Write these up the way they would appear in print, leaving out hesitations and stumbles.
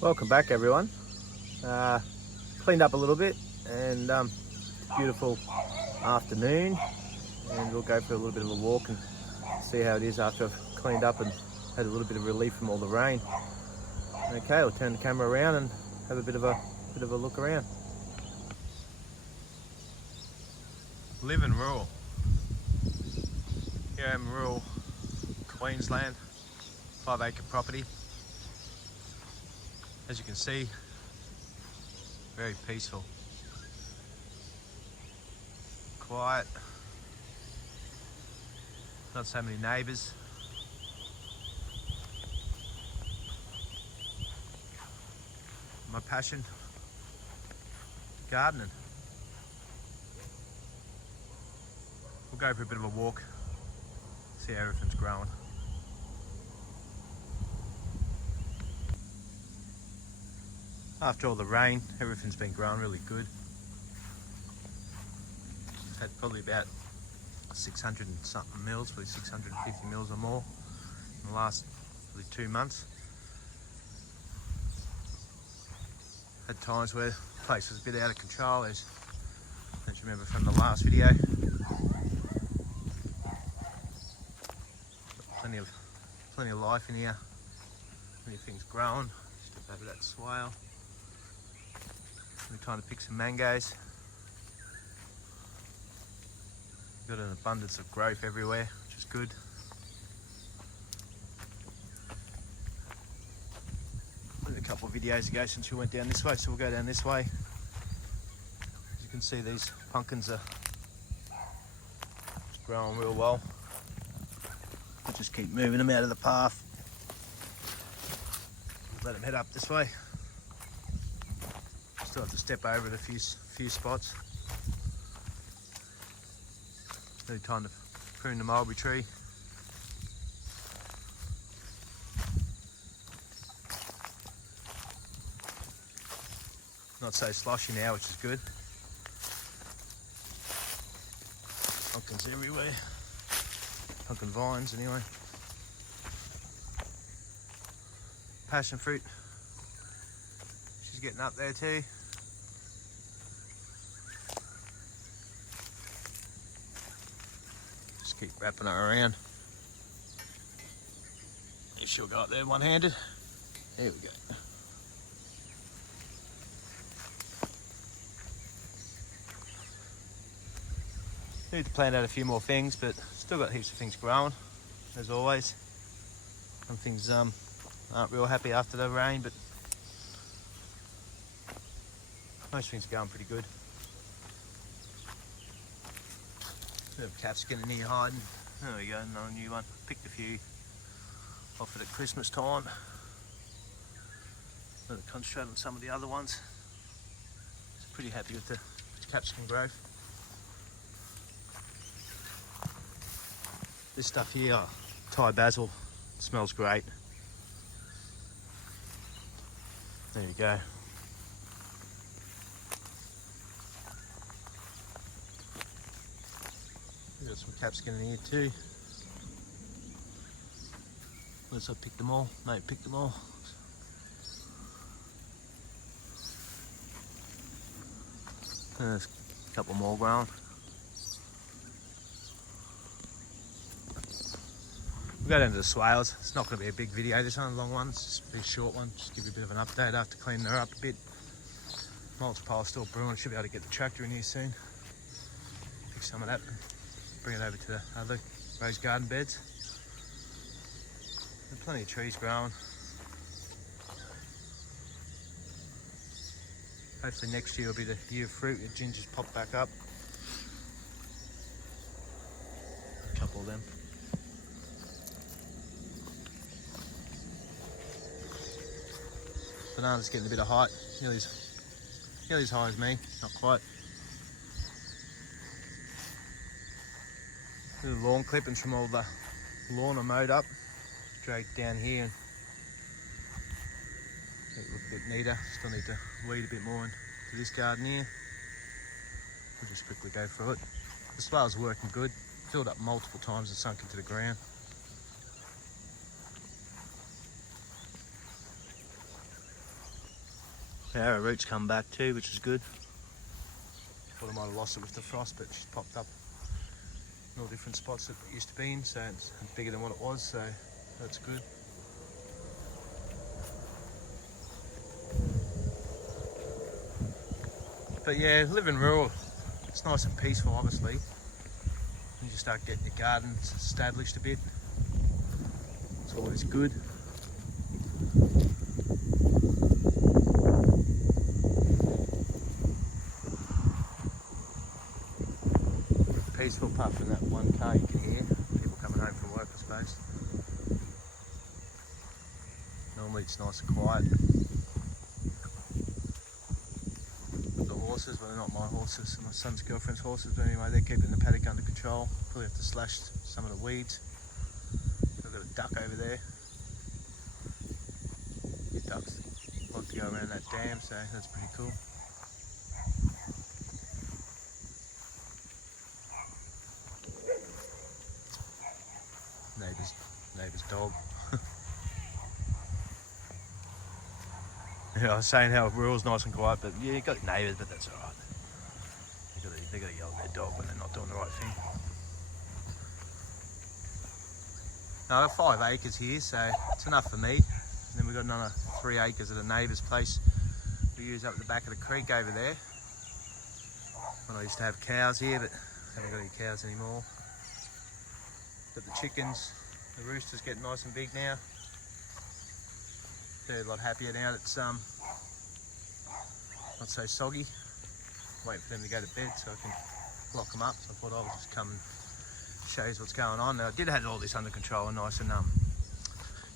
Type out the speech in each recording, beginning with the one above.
Welcome back, everyone. Cleaned up a little bit, and it's a beautiful afternoon, and we'll go for a little bit of a walk and see how it is after I've cleaned up and had a little bit of relief from all the rain. Okay, I'll turn the camera around and have a bit of a look around. Live in rural. Here I'm in rural Queensland, 5-acre property. As you can see, very peaceful, quiet, not so many neighbours. My passion, gardening. We'll go for a bit of a walk, see how everything's growing. After all the rain, everything's been growing really good. I've had probably about 600 and something mils, probably 650 mils or more in the last probably 2 months. Had times where the place was a bit out of control, as don't you remember from the last video. Plenty of life in here, plenty of things growing. Step over that swale. We're trying to pick some mangoes. Got an abundance of growth everywhere, which is good. A couple of videos ago since we went down this way, so we'll go down this way. As you can see, these pumpkins are growing real well. We'll just keep moving them out of the path. Let them head up this way. Still have to step over at a few spots. Need time to prune the mulberry tree. Not so sloshy now, which is good. Pumpkins everywhere. Pumpkin vines anyway. Passion fruit. She's getting up there too. Just keep wrapping her around. If she'll go up there one-handed. There we go. Need to plant out a few more things, but still got heaps of things growing, as always. Some things aren't real happy after the rain, but most things are going pretty good. Bit of capsicum in here hiding. There we go, another new one. Picked a few off it at Christmas time. Going to concentrate on some of the other ones. Just pretty happy with the capsicum growth. This stuff here, Thai basil, smells great. There you go. We've got some capsicum in here too. Unless I picked them all. No, picked them all. There's a couple more growing. We'll go down to the swales. It's not going to be a big video, this one, a long one. It's just a pretty short one. Just give you a bit of an update after cleaning her up a bit. Mulch pile's still brewing. Should be able to get the tractor in here soon. Pick some of that and bring it over to the other rose garden beds. There's plenty of trees growing. Hopefully next year will be the year of fruit. The gingers pop back up. A couple of them. Banana's getting a bit of height, nearly as high as me, not quite. Little lawn clippings from all the lawn I mowed up, dragged down here and make it look a bit neater. Still need to weed a bit more into this garden here. We'll just quickly go through it. The swale's working good, filled up multiple times and sunk into the ground. Our roots come back too, which is good. Thought I might have lost it with the frost, but she's popped up in all different spots that it used to be in, so it's bigger than what it was, so that's good. But yeah, living rural, it's nice and peaceful, obviously. You just start getting your gardens established a bit. It's always good. Peaceful apart from that one car you can hear. People coming home from work, I suppose. Normally it's nice and quiet. The horses, but they're not my horses, my son's girlfriend's horses, but anyway, they're keeping the paddock under control. Probably have to slash some of the weeds. I've got a duck over there. Ducks like to go around that dam, so that's pretty cool. Neighbour's dog. Yeah, I was saying how rural's nice and quiet, but yeah, you got neighbours, but that's alright. They got to yell at their dog when they're not doing the right thing. Now, I've got 5 acres here, so it's enough for me. And then we've got another 3 acres at a neighbour's place we use up at the back of the creek over there. When I used to have cows here, but haven't got any cows anymore. Got the chickens, the roosters getting nice and big now. They're a lot happier now that it's not so soggy. Waiting for them to go to bed so I can lock them up. So I thought I would just come and show you what's going on. Now I did have all this under control and nice and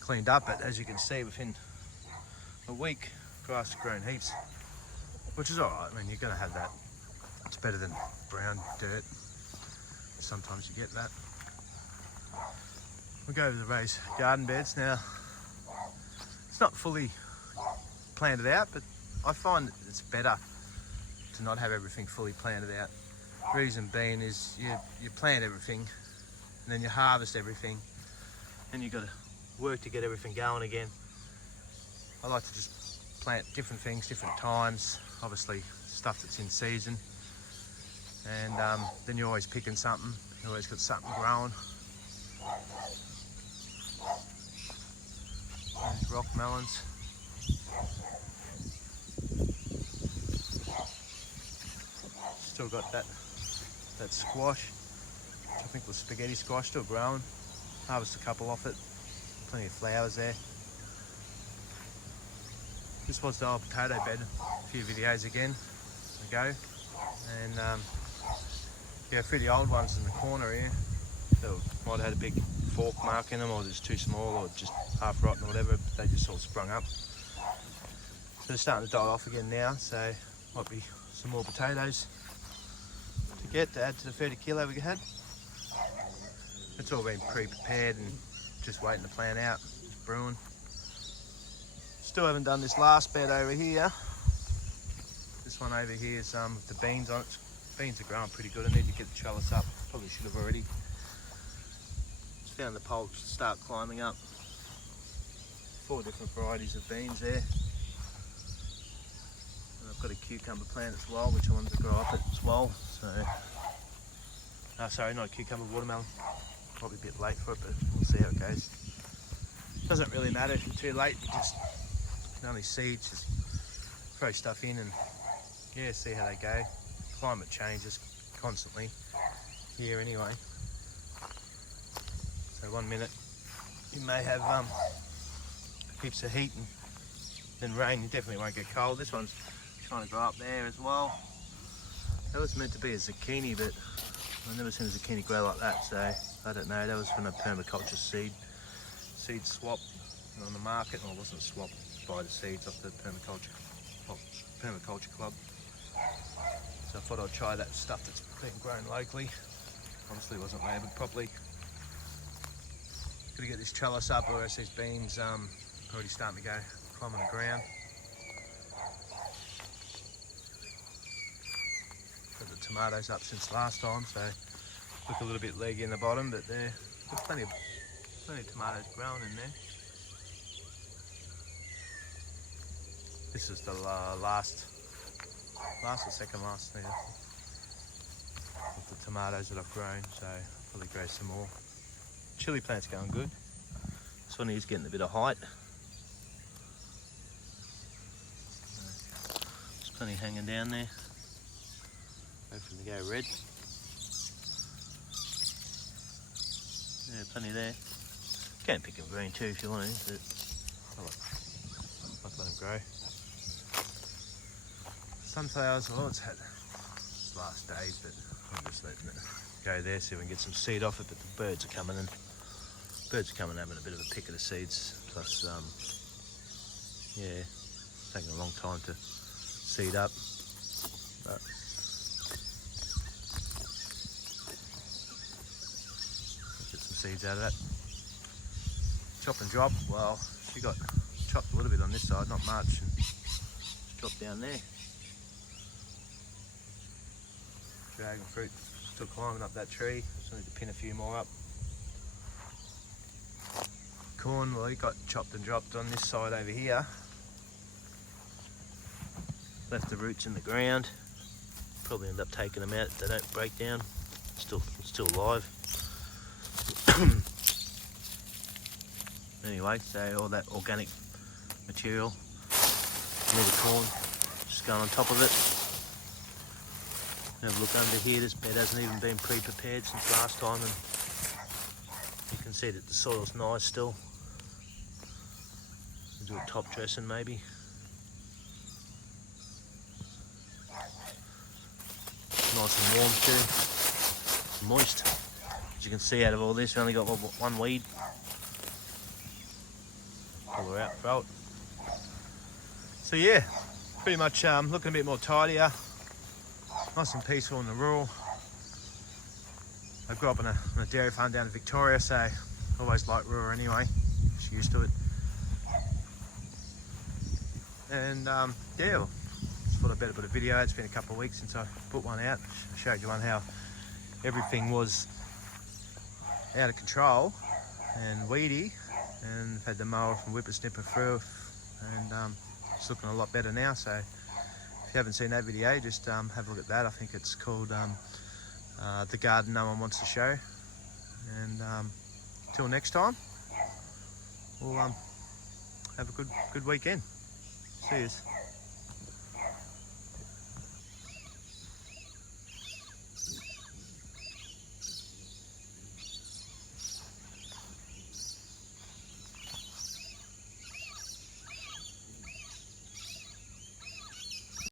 cleaned up, but as you can see within a week, grass has grown heaps, which is alright. I mean, you're going to have that. It's better than brown dirt. Sometimes you get that. We'll go over the raised garden beds now. It's not fully planted out, but I find it's better to not have everything fully planted out. Reason being is you plant everything and then you harvest everything and you've got to work to get everything going again. I like to just plant different things, different times, obviously stuff that's in season, and then you're always picking something, you always got something growing. There's rock melons. Still got that squash, which I think was spaghetti squash, still growing. Harvest a couple off it. Plenty of flowers there. This was the old potato bed a few videos ago, and yeah, through the old ones in the corner here, they might have had a big fork mark in them, or just too small, or just half rotten or whatever. They just all sprung up. So they're starting to die off again now, so might be some more potatoes to get to add to the 30 kilo we had. It's all been pre-prepared and just waiting to plant out, just brewing. Still haven't done this last bed over here. This one over here is with the beans on it. Beans are growing pretty good. I need to get the trellis up. Probably should have already. Just found the poles start climbing up. 4 different varieties of beans there. And I've got a cucumber plant as well, which I wanted to grow up as well. So, sorry, not a cucumber, watermelon. Probably a bit late for it, but we'll see how it goes. Doesn't really matter if you're too late. You just only seeds, just throw stuff in and yeah, see how they go. Climate changes constantly here anyway. So 1 minute you may have heaps of heat and then rain. You definitely won't get cold. This one's trying to grow up there as well. That was meant to be a zucchini, but I've never seen a zucchini grow like that, so I don't know. That was from a permaculture seed swap on the market. Well, it wasn't swapped, buy the seeds off the permaculture club. So I thought I'd try that stuff that's been grown locally. Obviously it wasn't labelled properly. Got to get this trellis up, or else these beans already starting to go climb on the ground. Got the tomatoes up since last time, so look a little bit leggy in the bottom, but there's plenty of tomatoes growing in there. This is the last or second last thing of the tomatoes that I've grown, so I'll probably grow some more. Chili plant's going good. This one is getting a bit of height. There's plenty hanging down there. Hoping to go red. Yeah, plenty there. You can pick them green too if you want to, but I like let them grow. Sunflowers, well, it's had its last days, but I'm just letting it go there so we can get some seed off it. But the birds are coming in. Birds are coming having a bit of a pick of the seeds. Plus, yeah, it's taking a long time to seed up. But get some seeds out of that. Chop and drop. Well, she got chopped a little bit on this side, not much. And just dropped down there. Dragon fruit still climbing up that tree. Just need to pin a few more up. Corn, well, it got chopped and dropped on this side over here. Left the roots in the ground. Probably end up taking them out if they don't break down. Still alive. Anyway, so all that organic material, near the corn, just going on top of it. Have a look under here, this bed hasn't even been pre-prepared since last time, and you can see that the soil's nice still. We'll do a top dressing maybe. Nice and warm too, moist. As you can see out of all this, we only got one weed. Pull her out, throw it. So yeah, pretty much looking a bit more tidier. Nice and peaceful in the rural. I grew up on a dairy farm down in Victoria, so always liked rural anyway. Just used to it. And yeah, well, just thought I'd better put a video out. It's been a couple of weeks since I put one out. I showed you one how everything was out of control and weedy, and I've had the mower from Whippersnipper through, and it's looking a lot better now. So if you haven't seen that video, just have a look at that. I think it's called The Garden No One Wants to Show. And till next time, we'll have a good weekend. See yous.